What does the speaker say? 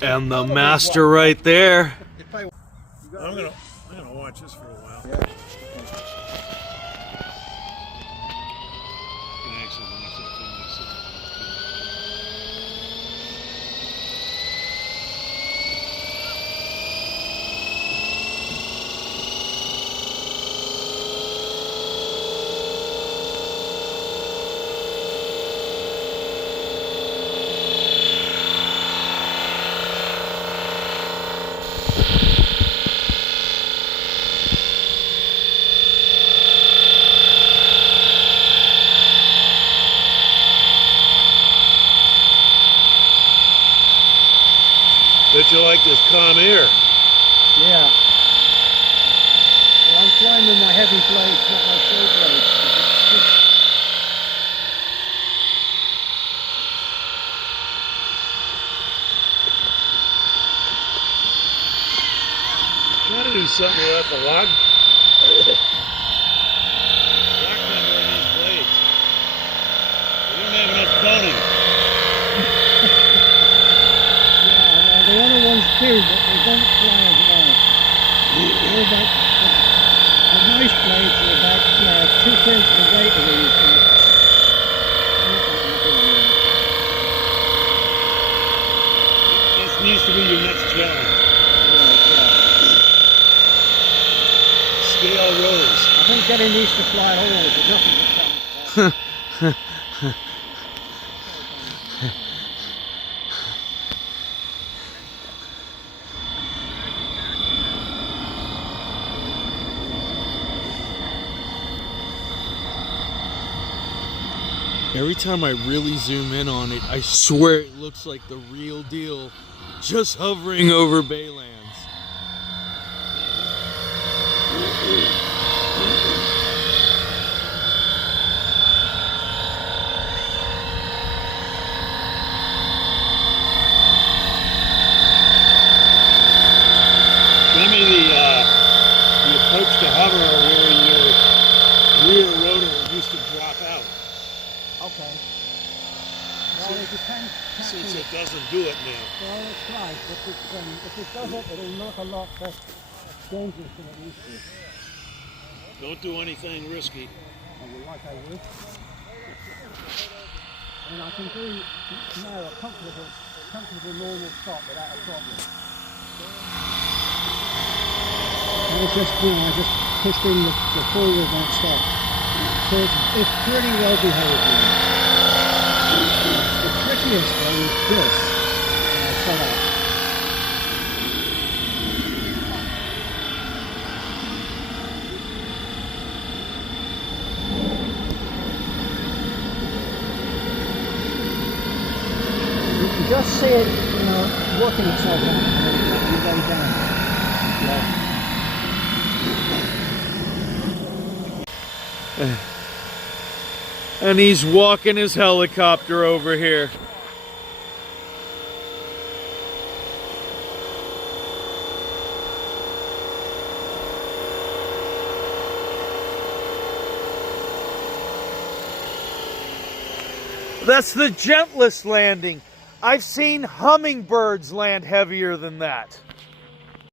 And the master right there. I'm gonna watch this for a while. Yeah. Can actually watch it for myself. Bet you like this calm air. Yeah. Well, I'm flying with my heavy blades, not my short blades. Gotta do something without the lock. Lock number on these blades. We don't have enough coning. The other ones do, but they don't fly as well. They're about, the nice blades are about 2/3 of the weight of these. This needs to be your next challenge. Scale rollers. I think getting these to fly always is nothing but fun. Every time I really zoom in on it, I swear it looks like the real deal, just hovering over Baylands. Give me the approach to hover where your rear rotor used to drop out. Okay. Well, it depends. Since it doesn't do it now. Well, it's right. If it does it, it'll look a lot less dangerous than it used to. Don't do anything risky. And we like I would. And I can do now a comfortable normal stop without a problem. I just pushed in the forward won't stop. So it's pretty well behaved now. The trickiest one is this. Setup. You can just see it, working itself out and you go down. Yeah. And he's walking his helicopter over here. That's the gentlest landing. I've seen hummingbirds land heavier than that.